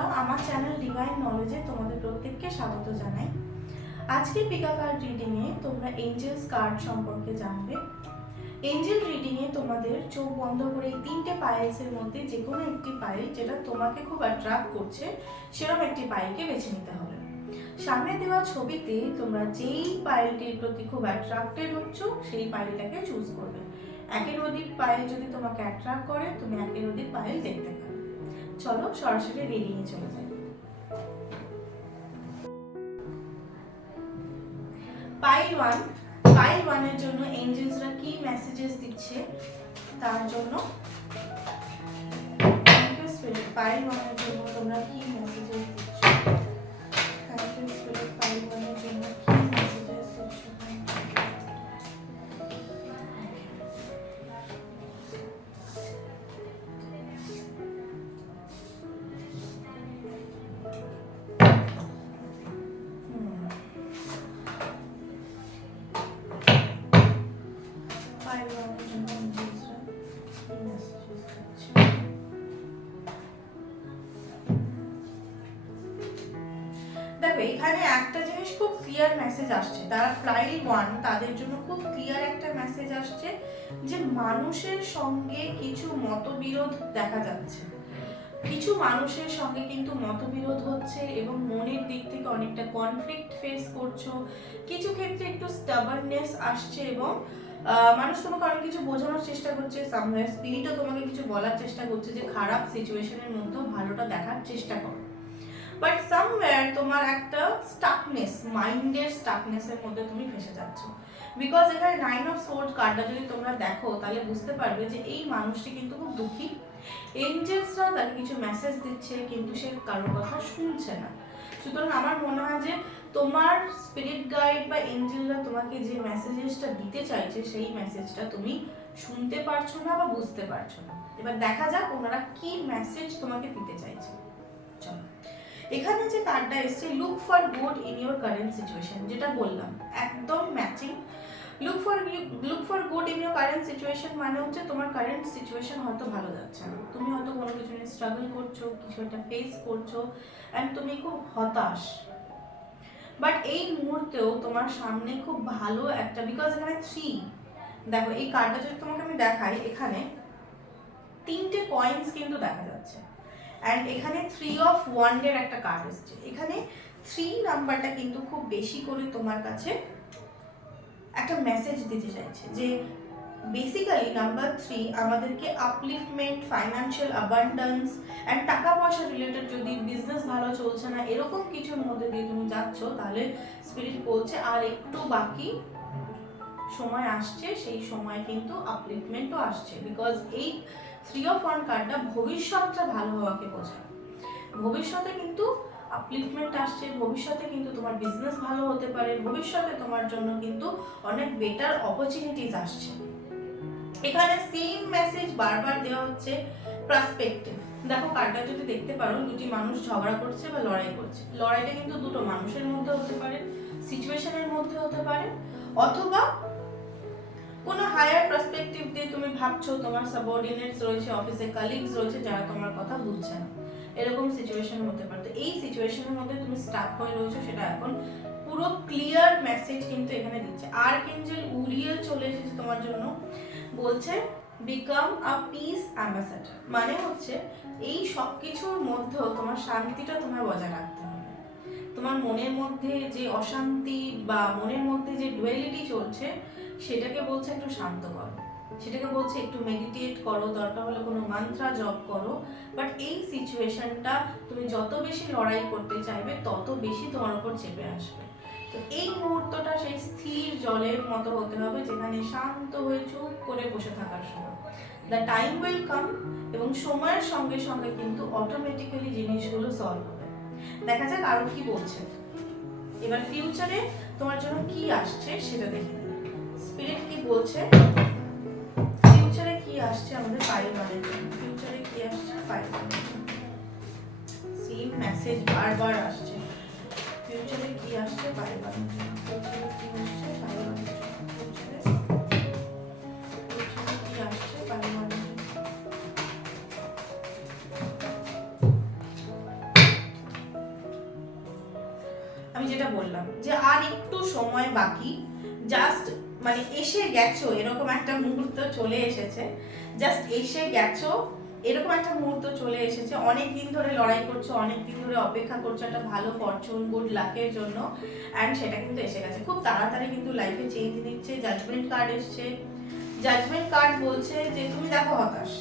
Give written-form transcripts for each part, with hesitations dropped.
বন্ধুরা, আমার channel divine নলেজে তোমাদের প্রত্যেককে স্বাগত জানাই। আজকে পিকা কার্ড রিডিংয়ে তোমরা এঞ্জেলস কার্ড সম্পর্কে জানবে। এঞ্জেল রিডিংয়ে তোমাদের চোখ বন্ধ করে এই 3টে পাইলসের মধ্যে যে কোনো একটি পাইল যেটা তোমাকে খুব অ্যাট্রাক্ট করছে সেরকম একটি পাইলকে বেছে নিতে হবে। সামনে দেওয়া ছবিতে তোমরা যেই পাইলটির প্রতি খুব অ্যাট্রাক্টেড হচ্ছ সেই পাইলটাকে চুজ করবে। একের অধিক পাইল যদি তোমাকে অ্যাট্রাক্ট করে তুমি একের অধিক পাইল দেখতে পাবে। চলো সরাসরি রিডিংয়ে চলে যাই। পাইল 1 এর জন্য এঞ্জেলসরা কি মেসেজেস দিচ্ছে তার জন্য থ্যাংক ইউ স্পিরিট। পাইল 1 এর জন্য তোমরা কি মেসেজেস দিচ্ছ? Thank you spirit. পাইল 1 এর জন্য কি মেসেজেস দিচ্ছ? দেখো এখানে একটা জিনিস খুব ক্লিয়ার মেসেজ আসছে, তারা পাইল 1 তাদের জন্য খুব ক্লিয়ার একটা মেসেজ আসছে যে মানুষের সঙ্গে কিছু মতবিরোধ দেখা যাচ্ছে, কিছু মানুষের সঙ্গে কিন্তু মতবিরোধ হচ্ছে এবং মনের দিক থেকে অনেকটা কনফ্লিক্ট ফেস করছো। কিছু ক্ষেত্রে একটু স্টাবারনেস আসছে এবং মানুষ তোমাকে অনেক কিছু বোঝানোর চেষ্টা করছে, সামহার স্পিরিটও তোমাকে কিছু বলার চেষ্টা করছে যে খারাপ সিচুয়েশনের মধ্যেও ভালোটা দেখার চেষ্টা করো। বাট সামওয়্যার তোমার একটা স্টাকনেস, মাইন্ডের স্টাকনেসের মধ্যে তুমি ফেসে যাচ্ছ। বিকজ এখানে 9 অফ সোর্ড কার্ডটা যদি তোমরা দেখো তাহলে বুঝতে পারবে যে এই মানুষটি কিন্তু খুব দুঃখী। এঞ্জেলসরা তাকে কিছু মেসেজ দিচ্ছে কিন্তু সে কারোর কথা শুনছে না। সুতরাং আমার মনে হয় যে তোমার স্পিরিট গাইড বা এঞ্জেলরা তোমাকে যে মেসেজেসটা দিতে চাইছে সেই মেসেজটা তুমি শুনতে পারছো না বা বুঝতে পারছো না। এবার দেখা যাক ওনারা কি মেসেজ তোমাকে দিতে চাইছে। চলো, এখানে যে কার্ডটা এসেছে look for good in your current situation, যেটা বললাম একদম matching. Look for good in your current situation মানে হচ্ছে তোমার কারেন্ট সিচুয়েশন হয়তো ভালো যাচ্ছে না, তুমি হয়তো কোনো কিছু নিয়ে স্ট্রাগল করছো, কিছু একটা ফেস করছো এন্ড তুমি খুব হতাশ। বাট এই মুহূর্তেও তোমার সামনে খুব ভালো একটা, বিকজ এখানে 3, দেখো এই কার্ডটা যদি তোমাকে আমি দেখাই এখানে 3টে কয়েন্স কিন্তু দেখা যাচ্ছে এন্ড এখানে 3 অফ ওয়ান্ডের একটা কার্ড এসেছে। এখানে 3 নাম্বারটা কিন্তু খুব বেশি করে তোমার কাছে একটা মেসেজ দিতে চাইছে যে বেসিক্যালি নাম্বার 3 আমাদেরকে আপলিফটমেন্ট, ফাইন্যান্সিয়াল অ্যাবান্ডেন্স এন্ড টাকা পয়সা রিলেটেড, যদি বিজনেস ভালো চলছে না এরকম কিছুর মধ্যে দিয়ে তুমি যাচ্ছ তাহলে স্পিরিট বলছে আর একটু বাকি সময় আসছে, সেই সময় কিন্তু আপলিফটমেন্টও আসছে। বিকজ এই 3 অফ ওয়ান্ড কার্ডটা ভবিষ্যৎটা ভালো হওয়াকে বোঝায়। ভবিষ্যতে কিন্তু আপলিফটমেন্ট আসছে, ভবিষ্যতে কিন্তু তোমার বিজনেস ভালো হতে পারে, ভবিষ্যতে তোমার জন্য কিন্তু অনেক বেটার অপরচুনিটিস আসছে। এখানে সেম মেসেজ বারবার দেওয়া হচ্ছে, পার্সপেক্টিভ। দেখো কার্ডটা যদি দেখতে পারো, দুটি মানুষ ঝগড়া করছে বা লড়াই করছে। লড়াইটা কিন্তু দুটো মানুষের মধ্যে হতে পারে, সিচুয়েশনের মধ্যে হতে পারে, অথবা কোনো হায়ার পার্সপেক্টিভ দিয়ে তুমি ভাবছো তোমার সাবঅর্ডিনেটস রয়েছে, অফিসে কলিগস রয়েছে যারা তোমার কথা বুঝছে না, এরকম সিচুয়েশন হতে পারে। তো এই সিচুয়েশনের মধ্যে তুমি স্টাক হয়ে রয়েছো, সেটা এখন পুরো ক্লিয়ার মেসেজ কিন্তু এখানে দিচ্ছে। আর্কএঞ্জেল উরিয়েল চলে এসেছে তোমার জন্য, বলছে বিকাম আ পিস অ্যাম্বাসেডর। মানে হচ্ছে এই সব কিছুর মধ্যেও তোমার শান্তিটা তোমার বজায় রাখতে হবে। তোমার মনের মধ্যে যে অশান্তি বা মনের মধ্যে যে ডুয়ালিটি চলছে সেটাকে বলছে একটু শান্ত করো, সেটাকে বলছে একটু মেডিটেট করো, দরকার হলে কোনো মন্ত্র জপ করো। বাট এই সিচুয়েশনটা তুমি যত বেশি লড়াই করতে চাইবে তত বেশি তোমার উপর চেপে আসবে। তো এই মুহূর্তটা সেই স্থির জলের মতো হতে হবে যেখানে শান্ত হয়ে চুপ করে বসে থাকার সময়। দ্য টাইম উইল কাম এবং সময়ের সঙ্গে সঙ্গে কিন্তু অটোমেটিক্যালি জিনিসগুলো সলভ হবে। দেখা যাক আরো কি বলছে। এবার ফিউচারে তোমার জন্য কি আসছে সেটা দেখে নিই। স্পিরিট কি বলছে, ফিউচারে কি আসছে আমাদের পাইল 1 এর জন্য, ফিউচারে কি আসছে পাইল 1 এর জন্য। সেম মেসেজ বারবার আসছে, ফিউচারে কি আসছে পাইল 1 এর জন্য, ফিউচারে কি আসছে পাইল 1 এর জন্য, ফিউচারে কি আসছে পাইল 1 এর জন্য। আমি যেটা বললাম যে আর একটু সময় বাকি, জাস্ট মানে এসে গেছো এরকম একটা মুহূর্ত চলে এসেছে, জাস্ট এসে গেছো এরকম একটা মুহূর্ত চলে এসেছে। অনেক দিন ধরে লড়াই করছো, অনেক দিন ধরে অপেক্ষা করছো একটা ভালো ফরচুন, গুড লাকের জন্য, অ্যান্ড সেটা কিন্তু এসে গেছে। খুব তাড়াতাড়ি কিন্তু লাইফে চেঞ্জ দিচ্ছে। জাজমেন্ট কার্ড এসছে, জাজমেন্ট কার্ড বলছে যে তুমি দেখো হতাশ।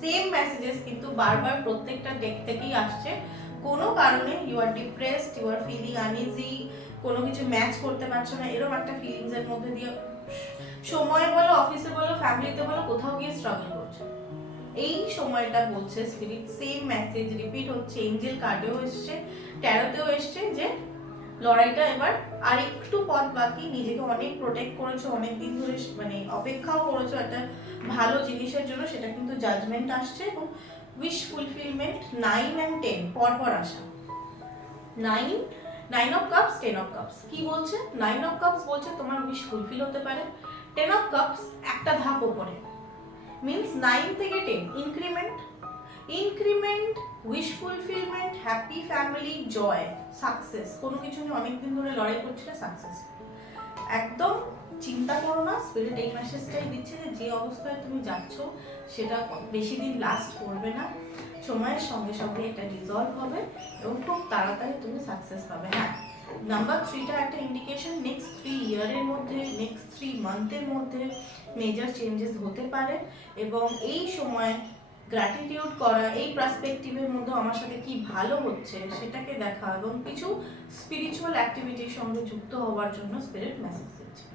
সেম মেসেজেস কিন্তু বারবার প্রত্যেকটা ডেক থেকেই আসছে। কোনো কারণে you are depressed, you are feeling uneasy, কোনো কিছু ম্যাচ করতে পারছো না, এরকম একটা ফিলিংস এর মধ্যে দিয়ে সময় বলো, অফিসে বলো, ফ্যামিলিতে বলো, কোথাও গিয়ে স্ট্রাগল করছো। এই সময়টা বলছে স্পিরিট, সেম মেসেজ রিপিট হচ্ছে। এঞ্জেল কার্ডেও এসছে, ট্যারোতেও এসছে যে লড়াইটা এবার আর একটু পথ বাকি। নিজেকে অনেক প্রোটেক্ট করেছো, অনেক দিন ধরে মানে অপেক্ষাও করেছো একটা ভালো জিনিসের জন্য, সেটা কিন্তু জাজমেন্ট আসছে। এবং উইশ ফুলফিলমেন্ট 9 and 10 পরপর আসা। 9 অফ কাপস, 10 অফ কাপস কি বলছে? 9 অফ কাপস বলছে তোমার উইশ ফুলফিল হতে পারে। 10 অফ কাপস একটা ধাপ উপরে, মিন্স 9 থেকে 10 increment, wish fulfilment, happy family, joy, success. কোনো কিছু নিয়ে অনেকদিন ধরে লড়াই করছিলে, সাকসেস। একদম চিন্তা করো না, স্পিরিট এই মেসেজটাই দিচ্ছে যে যে অবস্থায় তুমি যাচ্ছ সেটা বেশি দিন লাস্ট করবে না, সময়ের সঙ্গে সঙ্গে এটা রিজলভ হবে এবং খুব তাড়াতাড়ি তুমি সাকসেস পাবে। হ্যাঁ, নাম্বার 3টা একটা ইন্ডিকেশন নেক্সট 3 ইয়ারের মধ্যে, নেক্সট 3 মান্থের মধ্যে মেজর চেঞ্জেস হতে পারে। এবং এই সময় গ্র্যাটিটিউড করা, এই পার্সপেক্টিভের মধ্যে আমার সাথে কি ভালো হচ্ছে সেটাকে দেখা এবং কিছু স্পিরিচুয়াল অ্যাক্টিভিটির সঙ্গে যুক্ত হওয়ার জন্য স্পিরিট মেসেজ দিচ্ছে।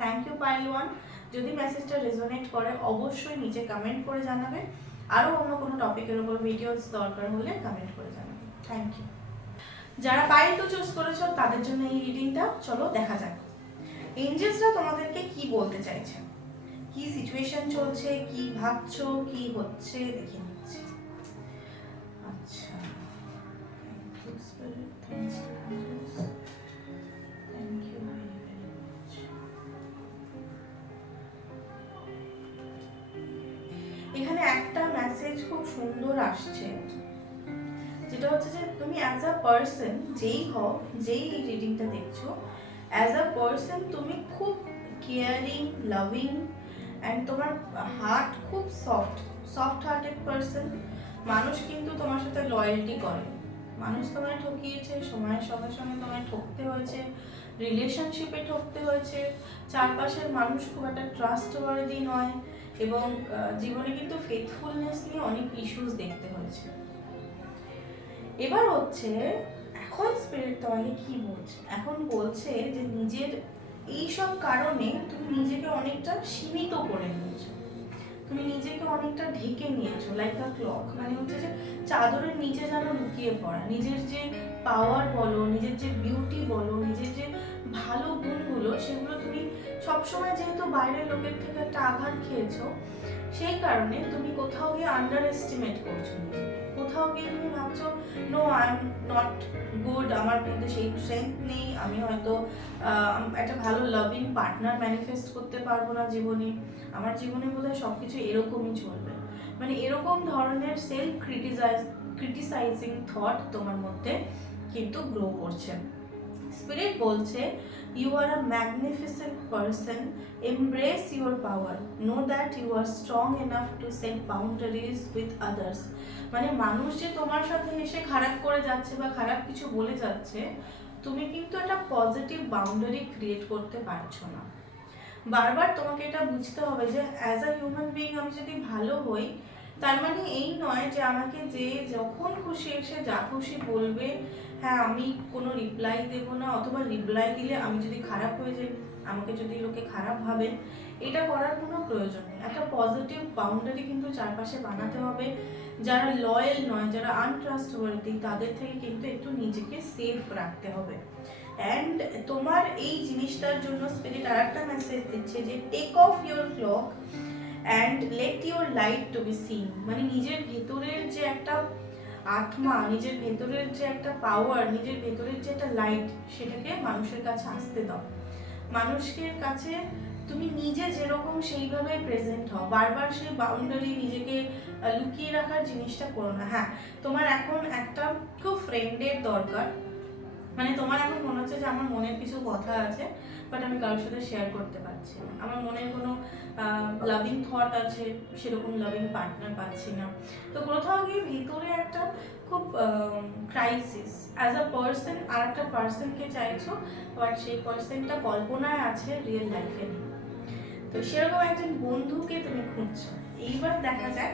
Thank you pile one. যদি মেসেজটা রেজোনেট করে অবশ্যই নিচে কমেন্ট করে জানাবে। আরও অন্য কোনো টপিকের উপর ভিডিওস দরকার হলে কমেন্ট করে জানাবে। Thank you. যারা পাইল টু চুজ করেছো তাদের জন্য এই রিডিংটা, চলো দেখা যাক এঞ্জেলসরা তোমাদেরকে কি বলতে চাইছে, কি সিচুয়েশন চলছে, কি ভাবছো, কি হচ্ছে দেখে নিচ্ছি। আচ্ছা, এখানে একটা মেসেজ খুব সুন্দর আসছে, যেটা হচ্ছে যে তুমি অ্যাজ আ পার্সন, যেই হও, যেই এই রিডিংটা দেখছো, অ্যাজ আ পার্সন তুমি খুব কেয়ারিং, লাভিং, অ্যান্ড তোমার হার্ট খুব সফট হার্টেড পার্সন। মানুষ কিন্তু তোমার সাথে লয়্যালটি করে, মানুষ তোমায় ঠকিয়েছে, সময়ের সঙ্গে সঙ্গে তোমায় ঠকতে হয়েছে, রিলেশনশিপে ঠকতে হয়েছে, চারপাশের মানুষ খুব একটা ট্রাস্টওয়ার্দি নয়, এবং জীবনে কিন্তু ফেথফুলনেস নিয়ে অনেক ইস্যুস দেখতে হয়েছে। এবার হচ্ছে এখন স্পিরিট তোমাকে কি বলছে? এখন বলছে যে নিজের এইসব কারণে তুমি নিজেকে অনেকটা সীমিত করে নিয়েছো, তুমি নিজেকে অনেকটা ঢেকে নিয়েছো, লাইক আ ক্লক। মানে হচ্ছে যে চাদরের নিচে যেন লুকিয়ে পড়া, নিজের যে পাওয়ার বলো, নিজের যে বিউটি বলো, নিজের যে ভালো গুণগুলো, সেগুলো তুমি সবসময় যেহেতু বাইরের লোকের থেকে একটা আঘাত খেয়েছো, সেই কারণে তুমি কোথাও গিয়ে আন্ডার এস্টিমেট করছো নিজেকে। কোথাও গিয়ে তুমি ভাবছো no, I am not good, আমার কিন্তু সেই স্ট্রেংথ নেই, আমি হয়তো একটা ভালো লাভিং পার্টনার ম্যানিফেস্ট করতে পারবো না জীবনে, আমার জীবনে বোধহয় সব কিছু এরকমই চলবে। মানে এরকম ধরনের সেলফ ক্রিটিসাইজিং থট তোমার মধ্যে কিন্তু গ্রো করছে। স্পিরিট বলছে you are a magnificent person, embrace your power, know that you are strong enough to set boundaries with others। মানে মানুষ যে তোমার সাথে এসে খারাপ করে যাচ্ছে বা খারাপ কিছু বলে যাচ্ছে, তুমি কিন্তু একটা পজিটিভ বাউন্ডারি ক্রিয়েট করতে পারছো না। বারবার তোমাকে এটা বুঝতে হবে যে অ্যাজ আ হিউম্যান বিইং আমি যদি ভালো হই, তার মানে এই নয় যে আমাকে যে যখন খুশি এসে যা খুশি বলবে, হ্যাঁ আমি কোনো রিপ্লাই দেব না, অথবা রিপ্লাই দিলে আমি যদি খারাপ হয়ে যাই, আমাকে যদি লোকে খারাপ ভাবে, এটা করার কোনো প্রয়োজন নেই। একটা পজিটিভ বাউন্ডারি কিন্তু চারপাশে বানাতে হবে। যারা লয়াল নয়, যারা আনট্রাস্টওয়ার্দি, তাদের থেকে কিন্তু একটু নিজেকে সেফ রাখতে হবে। অ্যান্ড তোমার এই জিনিসটার জন্য স্পিরিট আর একটা মেসেজ দিচ্ছে যে take off your cloak and let your light to be seen. মানে নিজের ভেতরের যে একটা আত্মা, নিজের ভেতরের যে একটা পাওয়ার, নিজের ভেতরের যে একটা লাইট, সেটাকে মানুষের কাছে আসতে দাও। মানুষের কাছে তুমি নিজে যেরকম সেইভাবে প্রেজেন্ট হও, বারবার সেই বাউন্ডারি নিজেকে লুকিয়ে রাখার জিনিসটা করো না। হ্যাঁ, তোমার এখন একটা খুব ফ্রেন্ডের দরকার, মানে তোমার এখন মনে হচ্ছে যে আমার মনের কিছু কথা আছে, বাট আমি কারোর সাথে শেয়ার করতে পারছি না। আমার মনের কোনো লাভিং থট আছে, সেরকম লাভিং পার্টনার পাচ্ছি না। তো কোথাও গিয়ে ভিতরে একটা খুব ক্রাইসিস, অ্যাজ আ পার্সন আর একটা পার্সনকে চাইছো, বাট সেই পার্সনটা কল্পনায় আছে, রিয়েল লাইফে নেই। তো সেরকম একজন বন্ধুকে তুমি খুঁজছো। এইবার দেখা যাক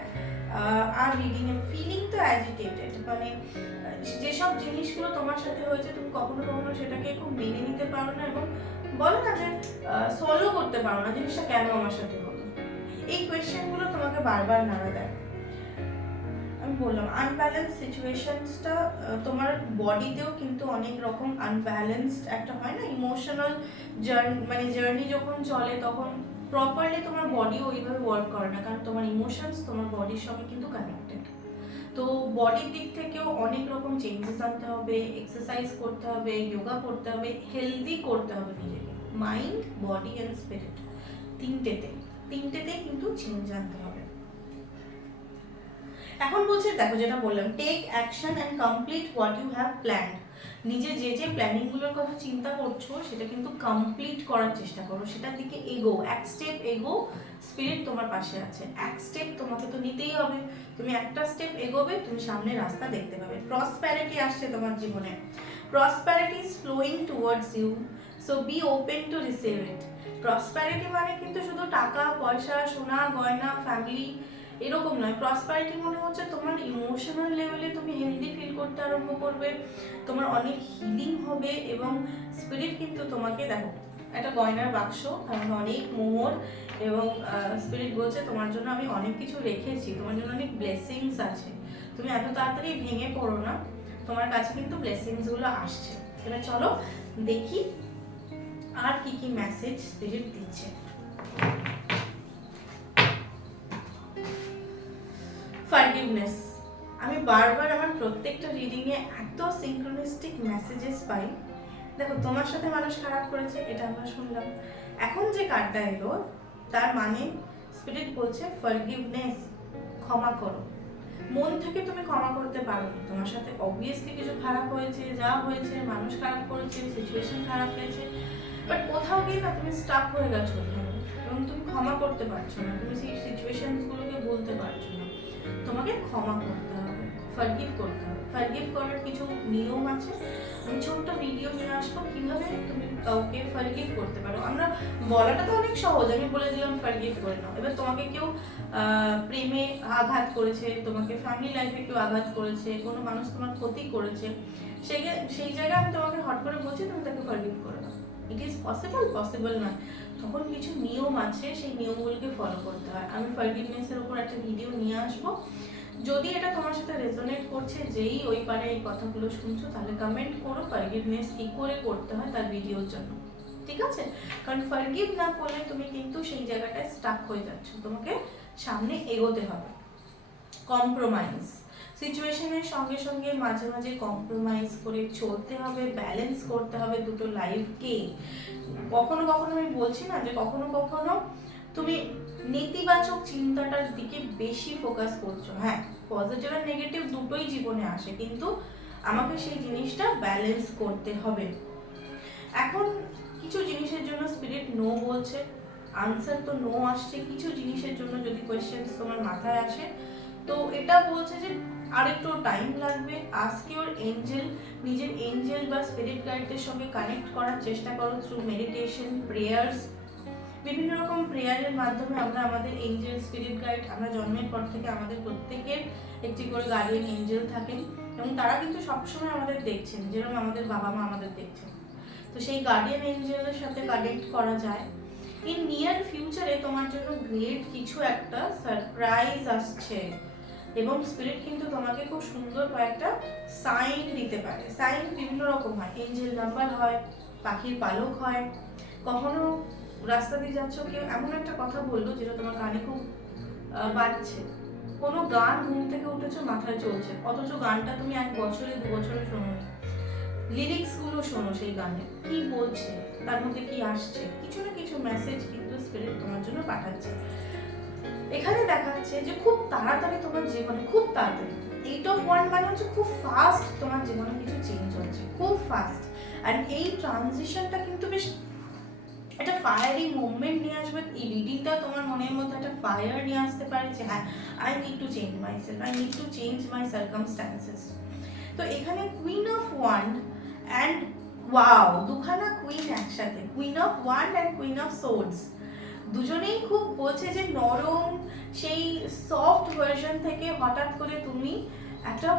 আর রিডিং এর ফিলিং তো অ্যাজিটেটেড, মানে যেসব জিনিসগুলো তোমার সাথে হয়েছে তুমি কখনো কখনো সেটাকে খুব মেনে নিতে পারো না, এবং বলো না যে সলভ করতে পারো না জিনিসটা কেন আমার সাথে হলো। এই কোয়েশ্চেনগুলো তোমাকে বারবার নাড়া দেয়। আমি বললাম আনব্যালেন্স সিচুয়েশনসটা তোমার বডিতেও কিন্তু অনেক রকম আনব্যালেন্সড একটা হয় না ইমোশনাল জার্নি যখন চলে তখন প্রপারলি তোমার বডি ওইভাবে ওয়ার্ক করে না, কারণ তোমার ইমোশনস তোমার বডির সঙ্গে কিন্তু কানেক্টেড। তো বডির দিক থেকেও অনেক রকম চেঞ্জেস আনতে হবে, এক্সারসাইজ করতে হবে, যোগা করতে হবে, হেলদি করতে হবে নিজেকে, মাইন্ড বডি অ্যান্ড স্পিরিট তিনটেতেই কিন্তু চেঞ্জ আনতে হবে। এখন বলছে দেখো যেটা বললাম, take action and complete what you have planned. নিজে যে প্ল্যানিংগুলোর কথা চিন্তা করছো সেটা কিন্তু কমপ্লিট করার চেষ্টা করো, সেটার দিকে এগো, এক স্টেপ এগো। স্পিরিট তোমার পাশে আছে, এক স্টেপ তোমাকে তো নিতেই হবে। তুমি একটা স্টেপ এগোবে, তুমি সামনে রাস্তা দেখতে পাবে। প্রসপ্যারিটি আসছে তোমার জীবনে, prosperity is flowing towards you, so be open to receive it. Prosperity মানে কিন্তু শুধু টাকা পয়সা, সোনা গয়না, ফ্যামিলি এরকম নয়। প্রসপারিটি মনে হচ্ছে তোমার ইমোশনাল লেভেলে তুমি হেলদি ফিল করতে আরম্ভ করবে, তোমার অনেক হিলিং হবে, এবং স্পিরিট কিন্তু তোমাকে দেখো একটা গয়নার বাক্স, কারণ অনেক মোহর, এবং স্পিরিট বলছে তোমার জন্য আমি অনেক কিছু রেখেছি, তোমার জন্য অনেক ব্লেসিংস আছে, তুমি এত তাড়াতাড়ি ভেঙে পড়ো না, তোমার কাছে কিন্তু ব্লেসিংসগুলো আসছে। এবার চলো দেখি আর কি কি মেসেজ স্পিরিট দিচ্ছে। ফরগিভনেস। আমি বারবার আমার প্রত্যেকটা রিডিংয়ে এত সিনক্রোনিস্টিক মেসেজেস পাই। দেখো তোমার সাথে মানুষ খারাপ করেছে, এটা আমরা শুনলাম। এখন যে কার্ডটা এলো তার মানে স্পিরিট বলছে ফরগিভনেস, ক্ষমা করো। মন থেকে তুমি ক্ষমা করতে পারো, তোমার সাথে অবভিয়াসলি কিছু খারাপ হয়েছে, যা হয়েছে, মানুষ খারাপ করেছে, সিচুয়েশন খারাপ হয়েছে, বাট কোথাও গিয়ে না তুমি স্টাক হয়ে গেছো ওখানে, এবং তুমি ক্ষমা করতে পারছো না, তুমি সেই সিচুয়েশনসগুলোকে বলতে পারছো না। তোমাকে ক্ষমা করতে হবে, ফরগিভ করতে হবে। ফরগিভ করার কিছু নিয়ম আছে, আমি ছোট্ট ভিডিও নিয়ে আসবো কিভাবে তুমি কাউকে ফরগিভ করতে পারো। আমরা বলাটা তো অনেক সহজ, আমি বলে দিলাম ফরগিভ করে নাও। এবার তোমাকে কেউ প্রেমে আঘাত করেছে, তোমাকে ফ্যামিলি লাইফে কেউ আঘাত করেছে, কোনো মানুষ তোমার ক্ষতি করেছে, সেই জায়গায় আমি তোমাকে হট করে বলছি তুমি তাকে ফরগিভ করে নাও। ইট ইজ পসিবল নয়, তখন কিছু নিয়ম আছে, সেই নিয়মগুলোকে ফলো করতে হয়। আমি ফরগিভনেসের উপর একটা ভিডিও নিয়ে আসবো। যদি এটা তোমার সাথে রেজোনেট করছে, যেই ওই পারে এই কথাগুলো শুনছো, তাহলে কমেন্ট করো ফরগিভনেস কি করে করতে হয় তার ভিডিওর জন্য, ঠিক আছে? কারণ ফরগিভ না করলে তুমি কিন্তু সেই জায়গাটায় স্টাক হয়ে যাচ্ছ, তোমাকে সামনে এগোতে হবে। কম্প্রোমাইজ, সিচুয়েশনের সঙ্গে সঙ্গে মাঝে মাঝে কম্প্রোমাইজ করে চলতে হবে, ব্যালেন্স করতে হবে দুটো লাইফকে। কখনো কখনো আমি বলছি না যে কখনো কখনো তুমি নেতিবাচক চিন্তাটার দিকে বেশি ফোকাস করছো। হ্যাঁ, পজিটিভ আর নেগেটিভ দুটোই জীবনে আসে, কিন্তু আমাকে সেই জিনিসটা ব্যালেন্স করতে হবে। এখন কিছু জিনিসের জন্য স্পিরিট নো বলছে, আনসার তো নো আসছে। কিছু জিনিসের জন্য যদি কোয়েশ্চেন্স তোমার মাথায় আসে, তো এটা বলছে যে আরেকটু টাইম লাগবে। আস্ক ইওর এঞ্জেল, নিজের এঞ্জেল বা স্পিরিট গাইডদের সঙ্গে কানেক্ট করার চেষ্টা করো থ্রু মেডিটেশন, প্রেয়ার্স। বিভিন্ন রকম প্রেয়ারের মাধ্যমে আমরা আমাদের এঞ্জেল, স্পিরিট গাইড, আমরা জন্মের পর থেকে আমাদের প্রত্যেকের একটি করে গার্ডিয়ান এঞ্জেল থাকেন, এবং তারা কিন্তু সবসময় আমাদের দেখছেন, যেরকম আমাদের বাবা মা আমাদের দেখছেন। তো সেই গার্ডিয়ান এঞ্জেলের সাথে কানেক্ট করা যায়। ইন নিয়ার ফিউচারে তোমার জন্য গ্রেট কিছু একটা সারপ্রাইজ আসছে, এবং স্পিরিট কিন্তু তোমাকে খুব সুন্দর কয়েকটা সাইন দিতে পারে। সাইন বিভিন্ন রকম হয়, এঞ্জেল নাম্বার হয়, পাখির পালক হয়, কখনো রাস্তা দিয়ে যাচ্ছ, কেউ এমন একটা কথা বললো যেটা তোমার কানে খুব বাজছে, কোনো গান ঘুম থেকে উঠেছো মাথায় চলছে, অথচ গানটা তুমি 1 বছরে 2 বছরে শোনো, লিরিক্স গুলো শোনো, সেই গানে কি বলছে, তার মধ্যে কি আসছে, কিছু না কিছু মেসেজ কিন্তু স্পিরিট তোমার জন্য পাঠাচ্ছে। এখানে দেখাচ্ছে যে খুব তাড়াতাড়ি তোমার জীবনে, খুব তাড়াতাড়ি, 8 of Wands মানে হচ্ছে খুব ফাস্ট তোমার জীবনে কিছু চেঞ্জ হচ্ছে, খুব ফাস্ট, অ্যান্ড এই ট্রানজিশনটা কিন্তু বেশ একটা ফায়ারি মুভমেন্ট নিয়ে আসবে। এই রিডিংটা তোমার মনের মধ্যে একটা ফায়ার নিয়ে আসতে পারে যে হ্যাঁ, I need to change my self, I need to change my circumstances. তো এখানে queen of wand and wow, দুখানা কুইন একসাথে, queen of wand and queen of swords, দুজনেই খুব বলছে যে নরম সেই সফট ভার্সন থেকে হঠাৎ করে তুমি একটা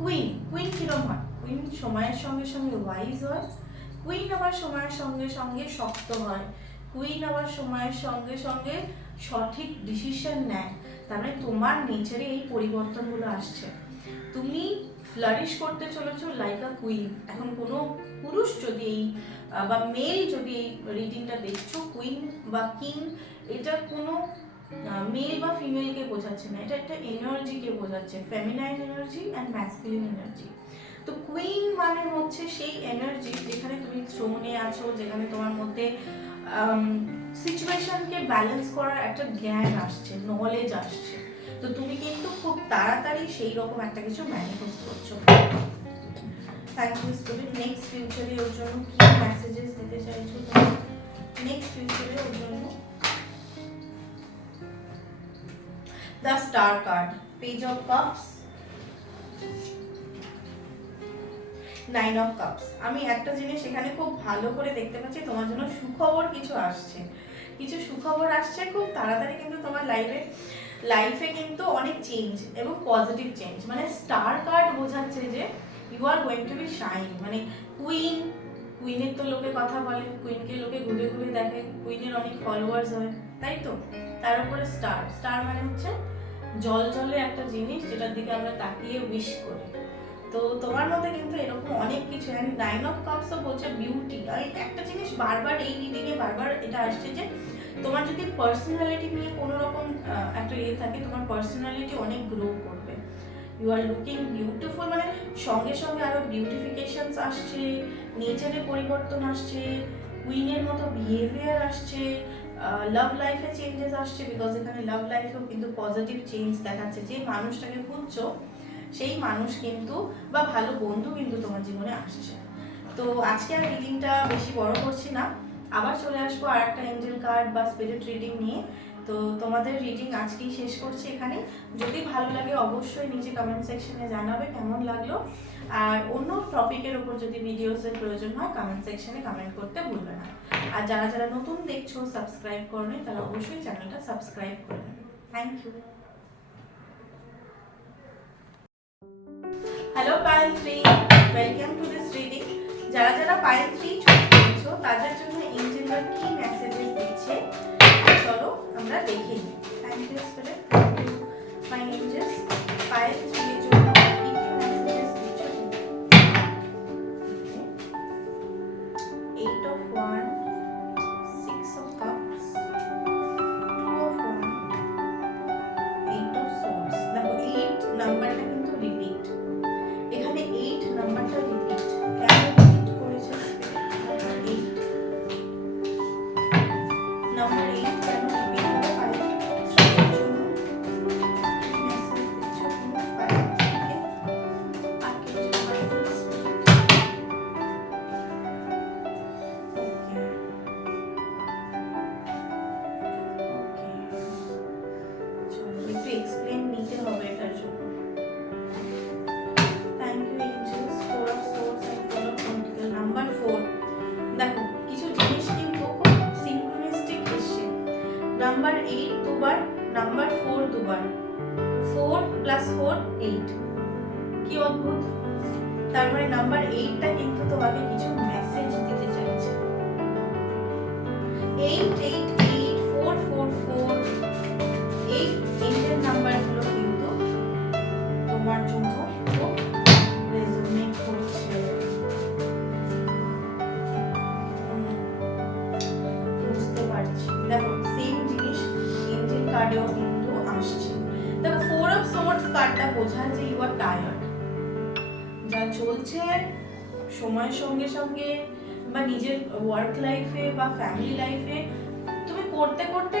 কুইন। কুইন কিরম হয়? কুইন সময়ের সঙ্গে সঙ্গে ওয়াইজ হয়, কুইন আবার সময়ের সঙ্গে সঙ্গে শক্ত হয়, কুইন আবার সময়ের সঙ্গে সঙ্গে সঠিক ডিসিশন নেয়। তার মানে তোমার নেচারে এই পরিবর্তনগুলো আসছে, তুমি ফ্লারিশ করতে চলেছো লাইক আ কুইন। এখন কোনো পুরুষ যদি এই বা মেল যদি এই রিডিংটা দেখছো, কুইন বা কিং, এটা কোনো মেল বা ফিমেলকে বোঝাচ্ছে না, এটা একটা এনার্জিকে বোঝাচ্ছে, feminine energy and masculine energy. তো কুইন মানে হচ্ছে সেই এনার্জি যেখানে তুমি থ্রোনে আছো, যেখানে তোমার মধ্যে সিচুয়েশনকে ব্যালেন্স করার একটা জ্ঞান আসছে, নলেজ আসছে। তো তুমি কিন্তু খুব তাড়াতাড়ি সেই রকম একটা কিছু ম্যানিফেস্ট করছো। Thank you student. নেক্সট ফিউচারে ওর জন্য কি মেসেজেস দিতে চাইছো তুমি? নেক্সট ফিউচারে ওর জন্য the star card, page of cups, 9 of cups. আমি একটা জিনিস এখানে খুব ভালো করে দেখতে পাচ্ছি, তোমার জন্য সুখবর কিছু আসছে, কিছু সুখবর আসছে খুব তাড়াতাড়ি। কিন্তু তোমার লাইফে কিন্তু অনেক চেঞ্জ এবং পজিটিভ চেঞ্জ। মানে স্টার কার্ড বোঝাচ্ছে যে you are going to be shine. মানে কুইনের তো লোকে কথা বলে, কুইনকে লোকে ঘুরে ঘুরে দেখে, কুইনের অনেক ফলোয়ার্স হয়, তাই তো? তার উপরে স্টার মানে হচ্ছে জল জলে একটা জিনিস যেটার দিকে আমরা তাকিয়ে উইশ করি। তো তোমার মধ্যে কিন্তু এরকম অনেক কিছু। অ্যান্ড 9 অফ কাপসও বলছে বিউটি। আর একটা জিনিস বারবার এই রিডিংয়ে বারবার এটা আসছে যে তোমার যদি পার্সোনালিটি নিয়ে কোনো রকম একটা থাকে, তোমার পার্সোনালিটি অনেক গ্রো করবে। ইউ আর লুকিং বিউটিফুল, মানে সঙ্গে সঙ্গে আরো বিউটিফিকেশনস আসছে, নেচারে পরিবর্তন আসছে, কুইনের মতো বিহেভিয়ার আসছে, লাভ লাইফে চেঞ্জেস আসছে। বিকজ এখানে লাভ লাইফেও কিন্তু পজিটিভ চেঞ্জ দেখাচ্ছে। যে মানুষটাকে খুঁজছো সেই মানুষ কিন্তু বা ভালো বন্ধু কিন্তু তোমার জীবনে আসছে। তো আজকে আর রিডিংটা বেশি বড় করছি না, আবার চলে আসবো আর একটা এঞ্জেল কার্ড বা স্পিরিট রিডিং নিয়ে। তো তোমাদের রিডিং আজকেই শেষ করছি এখানে। যদি ভালো লাগে অবশ্যই নিচে কমেন্ট সেকশনে জানাবে কেমন লাগলো। আর অন্য টপিকের উপর যদি ভিডিওসের প্রয়োজন হয় কমেন্ট সেকশনে কমেন্ট করতে ভুলবে না। আর যারা যারা নতুন দেখছো, সাবস্ক্রাইব করোনি, তারা অবশ্যই চ্যানেলটা সাবস্ক্রাইব করে নেবে। Thank you. Hello pile 3, welcome to this reading. যারা যারা পাইল 3 চুজ করেছো তাদের জন্য এঞ্জেলরা কি মেসেজেস দিচ্ছে চলো আমরা দেখে নিই। Thank you spirit, thank you my angels. Pile 3 এর জন্য কি কি মেসেজেস দিচ্ছে? 8 of wand, 6 of cups, 2 of wand, 8 of swords. দেখো 8 নাম্বারটা কিন্তু রিপিট, এখানে 8 নাম্বারটা রিপিট। কেন রিপিট করেছে? নাম্বার 8 কেন রিপিট হবে? পাইল 3 এর জন্য মেসেজ দিচ্ছ তুমি পাইল 3 কে। Archangel Michael spirit. ওকে চলো একটু এক্সপ্লেন নিতে হবে এটার জন্য। Thank you angels, 4 of swords and 4 of pentacles. Number 4, দেখো কিছু জিনিস কিন্তু খুব সিনক্রোনিস্টিক এসছে। নাম্বার 8 দুবার, নাম্বার 4 দুবার, 4 + 4 8। কি অদ্ভুত! তার মানে নাম্বার 8টা কিন্তু তোমাকে কিছু মেসেজ দিতে চাইছে। 8 8 8 4 4 4 এই এঞ্জেল নাম্বারগুলো কিন্তু তোমার জন্য খুব রেজোনেট করছে। বুঝতে পারছি। দেখো সেম জিনিস এঞ্জেল কার্ডেও কিন্তু আসছে। দেখো 4 অফ সোর্ডস কার্ডটা বোঝায় যে ইউ আর টায়ার্ড। যা চলছে সময়ের সঙ্গে সঙ্গে বা নিজের ওয়ার্ক লাইফে বা ফ্যামিলি লাইফে তুমি করতে করতে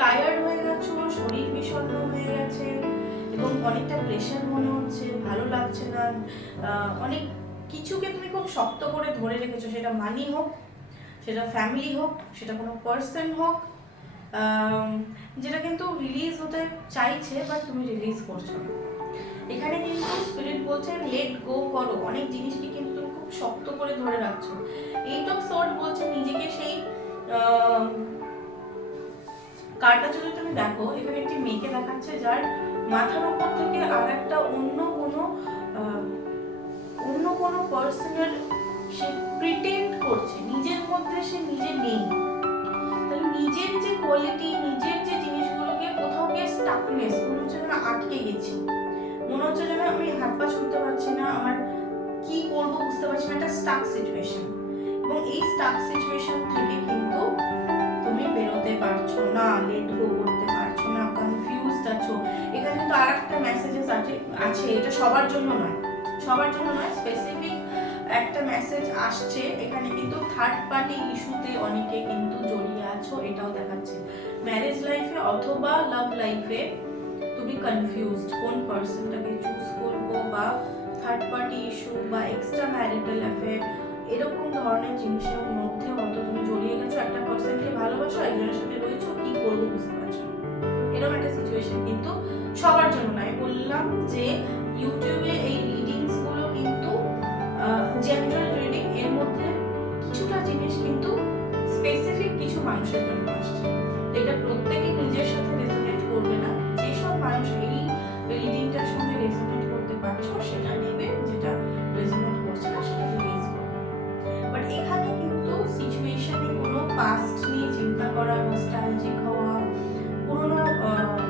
টায়ার্ড হয়ে গেছো, শরীর বিষণ্ণ হয়ে গেছে এবং অনেকটা প্রেশার মনে হচ্ছে, ভালো লাগছে না, অনেক কিছুকে তুমি খুব শক্ত করে ধরে রেখেছো, সেটা মানি হোক, সেটা ফ্যামিলি হোক, সেটা কোনো পার্সন হোক, যেটা কিন্তু রিলিজ হতে চাইছে বাট তুমি রিলিজ করছো না। এখানে কিন্তু স্পিরিট বলছে লেট গো করো, অনেক জিনিসকে কিন্তু তুমি খুব শক্ত করে ধরে রাখছো। এইট অফ সোর্ড বলছে নিজেকে সেই কার্ডটা যদি তুমি দেখো, এখানে একটি মেয়েকে দেখাচ্ছে যার মাথার উপর থেকে আর একটা অন্য কোনো পার্সনের সে প্রিটেন্ড করছে, নিজের মধ্যে সে নিজে নেই। তাহলে নিজের যে কোয়ালিটি, নিজের যে জিনিসগুলোকে কোথাও গিয়ে স্টাকনেস, মনে হচ্ছে যেন আটকে গেছি, মনে হচ্ছে যেন আমি হাত পা ছুটতে পারছি না, আমার কি করবো বুঝতে পারছি না, একটা স্টাক সিচুয়েশন। এবং এই স্টাক সিচুয়েশন থেকে কিন্তু তুমি বেরোতে পারছো না, লেট গো করতে পারছো না, কনফিউজড আছো। এখানে কিন্তু আর একটা মেসেজেস আছে, এটা সবার জন্য নয়, স্পেসিফিক একটা মেসেজ আসছে। এখানে কিন্তু থার্ড পার্টি ইস্যুতে অনেকে কিন্তু জড়িয়ে আছো, এটাও দেখাচ্ছে। ম্যারেজ লাইফে অথবা লাভ লাইফে তুমি কনফিউজড, কোন পার্সনটাকে চুজ করবো, বা থার্ড পার্টি ইস্যু বা এক্সট্রা ম্যারিটাল অ্যাফেয়ার, এরকম ধরনের জিনিসের মধ্যে হয়তো তুমি জড়িয়ে গেছো। একটা পার্সনকে ভালোবাসো, একজনের সাথে রয়েছো, কি করবো বুঝতে পারছো। এরকম একটা সিচুয়েশন কিন্তু সবার জন্য নয়। বললাম যে ইউটিউবে এই রিডিংস গুলো কিন্তু জেনারেল রিডিং, এর মধ্যে কিছুটা জিনিস কিন্তু স্পেসিফিক কিছু মানুষের জন্য আসছে। এটা প্রত্যেকে নিজের সাথে রেজোনেট করবে না। যেসব মানুষ এই রিডিংটার সঙ্গে রেজোনেট করতে পারছো সেটা নেবে, যেটা রেজোনেট করছে না সেটা রিলিজ করবে। বাট এখানে কিন্তু সিচুয়েশনে কোনো পাস্ট নিয়ে চিন্তা করা, নস্টালজিক হওয়া, পুরোনো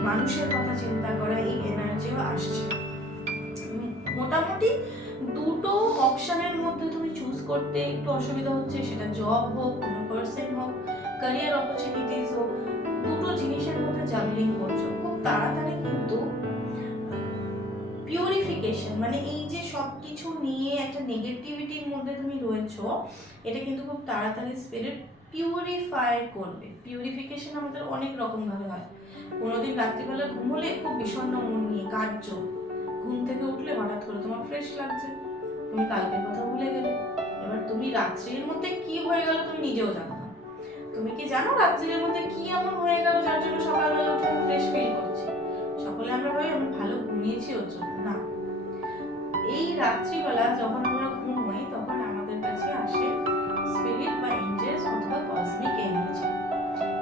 মানুষের কথা চিন্তা করা, এই এনার্জিও আসছে। মোটামুটি দুটো অপশনের মধ্যে তুমি চুজ করতে একটু অসুবিধা হচ্ছে, সেটা জব হোক, কোনো পার্সন হোক, ক্যারিয়ার অপরচুনিটিজ হোক, দুটো জিনিসের মধ্যে জাগলিং করছো। খুব তাড়াতাড়ি কিন্তু পিউরিফিকেশন, মানে এই যে সবকিছু নিয়ে একটা নেগেটিভিটির মধ্যে তুমি রয়েছো, এটা কিন্তু খুব তাড়াতাড়ি স্পিরিট পিউরিফাই করবে। পিউরিফিকেশন আমাদের অনেক রকম ভাবে হয়। কোনোদিন রাত্রিবেলা ঘুমোলে খুব বিষণ্ণ মন নিয়ে কাঁদছো, ঘুম থেকে উঠলে হঠাৎ করে তোমার ফ্রেশ লাগছে, তুমি কালকের কথা ভুলে গেলে। এবার তুমি রাত্রির মধ্যে কি হয়ে গেল তুমি নিজেও জানো না। তুমি কি জানো রাত্রির মধ্যে কি এমন হয়ে গেল যার জন্য সকালবেলা উঠে আমি ফ্রেশ ফিল করছি? সকলে আমরা ভাবি আমি ভালো ঘুমিয়েছি ওর জন্য। না, এই রাত্রিবেলা যখন আমরা ঘুমোই তখন আমাদের কাছে আসে স্পিরিট বা এঞ্জেলস অথবা কসমিক এনার্জি,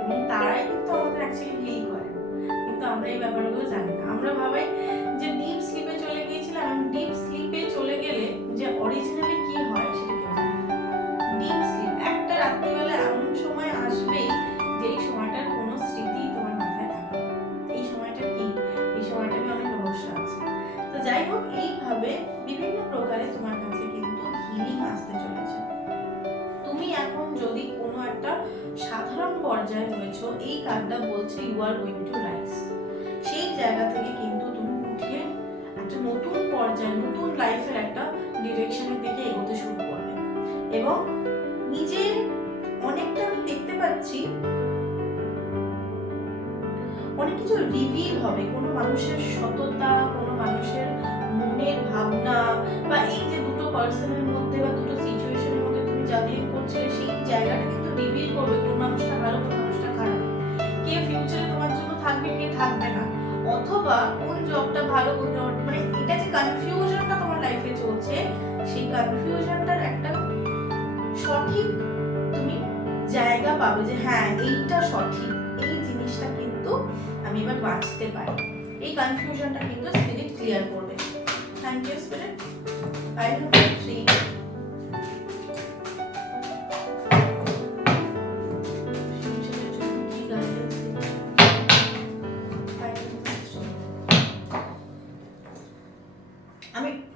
এবং তারাই কিন্তু আমাদের অ্যাকচুয়ালি হিল করে। কিন্তু আমরা এই ব্যাপারগুলো জানি না। আমরা ভাবাই যে ডিপ স্লিপে চলে গিয়েছিলাম, এবং ডিপ স্লিপে চলে গেলে যে অরিজিনালি কি হয় সেটা কেউ জানে না। ডিপ স্লিপ একটা রাত্রিবেলা এমন সময় আসবে যেই সময়টার কোনো স্মৃতি তোমার মাথায় থাকে। এই সময়টা কি? এই সময়টা নিয়ে অনেক রহস্য আছে। তো যাই হোক, এইভাবে বিভিন্ন প্রকারে তোমার কাছে কিন্তু হিলিং আসতে চলেছে। তুমি এখন যদি কোনো একটা সাধারণ পর্যায়ে রয়েছো, এই কার্ডটা বলছে you are going to rise. সেই জায়গা থেকে কিন্তু তুমি উঠে একটা নতুন পর্যায়ে, নতুন লাইফের একটা ডিরেকশনের দিকে এগোতে শুরু করবে। এবং নিজে অনেকটা আমি দেখতে পাচ্ছি অনেক কিছু রিভিল হবে, কোনো মানুষের সততা, কোনো মানুষের মনের ভাবনা, বা এই যে দুটো পার্সনের মধ্যে বা দুটো সিচুয়েশনের মধ্যে তুমি জাগলিং করছিলে, সেই জায়গাটা কিন্তু রিভিল করবে কোন মানুষটা ভালো, কোন মানুষটা খারাপ, কে ফিউচারে তোমার জন্য থাকবে, কে থাকবে না, অথবা কোন জবটা ভালো, কোন জব, মানে এটা যে কনফিউশনটা তোমার লাইফে চলছে, সেই কনফিউশনটার একটা সঠিক তুমি জায়গা পাবে যে হ্যাঁ এইটা সঠিক, এই জিনিসটা কিন্তু আমি এবার বাঁচতে পারি। এই কনফিউশনটা কিন্তু স্পিরিট ক্লিয়ার করবে। Thank you spirit. I have 3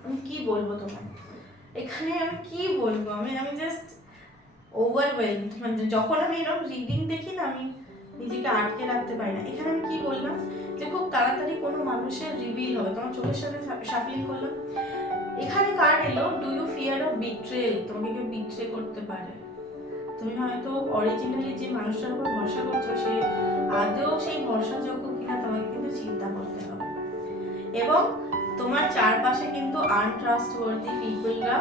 আমি কি বলবো তোমায়, এখানে আমি কি বলবো, আমি জাস্ট ওভারওয়েলমড। মানে যখন আমি এরকম রিডিং দেখি না, আমি নিজেকে আটকে রাখতে পারি না। এখানে আমি কি বললাম যে খুব তাড়াতাড়ি কোনো মানুষের রিভিল হবে, তোমার চোখের সাথে শাফলিং করলাম। এখানে কার্ড এলো do you fear of betrayal. তোমাকে কেউ বিট্রে করতে পারে। তুমি হয়তো অরিজিনালি যে মানুষটার উপর ভরসা করছো সে আদৌ সেই ভরসাযোগ্য কিনা তোমাকে কিন্তু চিন্তা করতে হবে। এবং তোমার চারপাশে কিন্তু আনট্রাস্টওয়ার্দি পিপলরা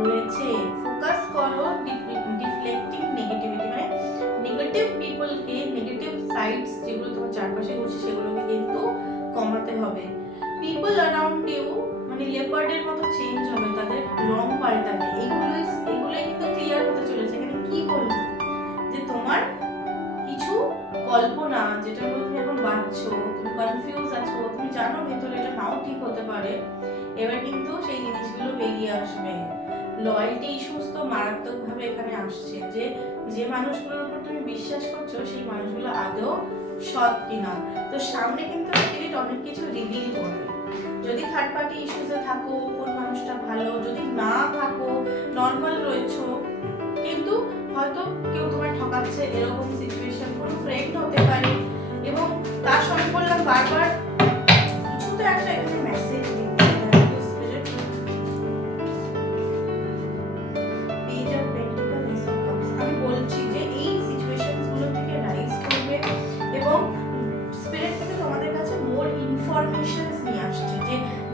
রয়েছে। ফোকাস করো ডিফ্লেক্টিং নেগেটিভিটি, মানে নেগেটিভ পিপলকে, নেগেটিভ সাইডস যেগুলো তোমার চারপাশে ঘটছে সেগুলোকে কিন্তু কমাতে হবে। পিপল অ্যারাউন্ড ইউ মানে লেপার্ডের মতো চেঞ্জ হবে, তাদের রং পাল্টাবে, এগুলোই কিন্তু ক্লিয়ার হতে চলেছে। এখানে কি বলবো যে তোমার কিছু কল্পনা যেটার মধ্যে তুমি এখন বাঁচছো, তুমি কনফিউজ আছো, তুমি জানো ভেতরে এটা নাও ঠিক হতে পারে, এবার কিন্তু সেই জিনিসগুলো বেরিয়ে আসবে। লয়্যালটি ইস্যুস তো মারাত্মকভাবে এখানে আসছে, যে মানুষগুলোর উপর তুমি বিশ্বাস করছো সেই মানুষগুলো আদৌ সৎ কিনা। তো সামনে কিন্তু স্পিরিট অনেক কিছু রিভিল করবে। যদি থার্ড পার্টি ইস্যুসে থাকো, কোন মানুষটা ভালো, যদি না থাকো নর্মাল রয়েছো, কিন্তু হয়তো কেউ তোমায় ঠকাচ্ছে এরকম সিচুয়েশন, কোনো ফ্রেন্ড হতে পারে, এবং তার সঙ্গে বললাম বারবার কিছু তো একটা এখানে মেসেজ দিচ্ছে। Spirit page of pentacle, S of cups, আমি বলছি যে এই সিচুয়েশনস গুলো থেকে রাইজ করবে এবং স্পিরিট থেকে তোমাদের কাছে মোর ইনফরমেশনস নিয়ে আসছে,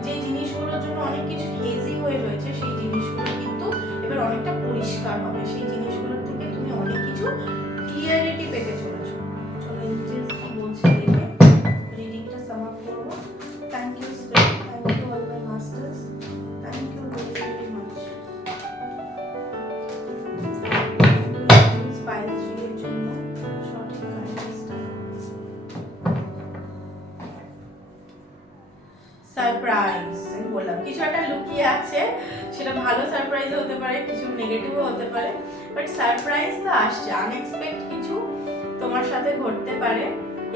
যে জিনিসগুলোর জন্য অনেক কিছু হেজি হয়ে রয়েছে সেই জিনিসগুলো কিন্তু এবার অনেকটা পরিষ্কার হবে, সেই জিনিসগুলোর থেকে তুমি অনেক কিছু ক্লিয়ারিটি পেতে চলেছো। চলো ইনটেন্স কি বলছে দেখে রিডিংটা সাম আপ করব। Thank you spirit, thank you all my masters, thank you very very much. Spiral জন্য সঠিক গাইডেন্সটা। সারপ্রাইজ, আমি বললাম কিছু একটা লুকিয়ে আছে, সেটা ভালো সারপ্রাইজ হতে পারে, কিছু নেগেটিভও হতে পারে, বাট সারপ্রাইজ তো আসছে, আনএক্সপেক্ট কিছু তোমার সাথে ঘটতে পারে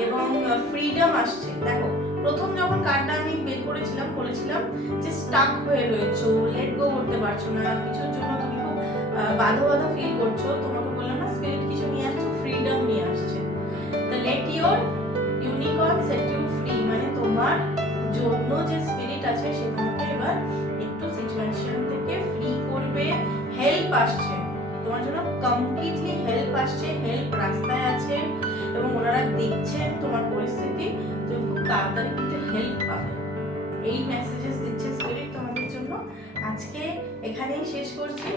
এবং ফ্রিডম আসছে। দেখো প্রথম যখন কার্ডটা আমি বের করেছিলাম বলেছিলাম যে স্টাক হয়ে রয়েছো, লেট গো করতে পারছো না, কিছুর জন্য তুমি খুব বাধা ফিল করছো, তোমাকে বললাম না স্পিরিট কিছু নিয়ে আসছে, ফ্রিডম নিয়ে আসছে। তো let your unicorn set you free, মানে তোমার জন্য যে স্পিরিট আছে সে তোমাকে এবার একটু সিচুয়েশন থেকে ফ্রি করবে। হেল্প আসছে তোমার জন্য, কমপ্লিটলি হেল্প আসছে, হেল্প রাস্তায় আছে এবং ওনারা দেখছেন তোমার পরিস্থিতি, তুমি খুব তাড়াতাড়ি কিন্তু হেল্প পাবে। এই মেসেজেস দিচ্ছে স্পিরিট তোমাদের জন্য। আজকে এখানেই শেষ করছি।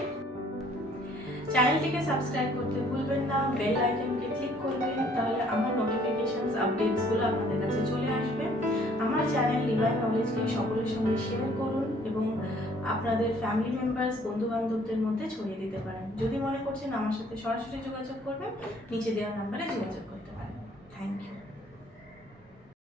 চ্যানেলটিকে সাবস্ক্রাইব করতে ভুলবেন না, বেল আইকনকে ক্লিক করবেন, তাহলে আমার নোটিফিকেশনস আপডেটসগুলো আপনাদের কাছে চলে আসবে। আমার চ্যানেল ডিভাইন নলেজকে সকলের সঙ্গে শেয়ার করুন এবং আপনাদের ফ্যামিলি মেম্বার্স, বন্ধু বান্ধবদের মধ্যে ছড়িয়ে দিতে পারেন। যদি মনে করছেন আমার সাথে সরাসরি যোগাযোগ করবেন, নিচে দেওয়া নাম্বারে যোগাযোগ করতে পারেন।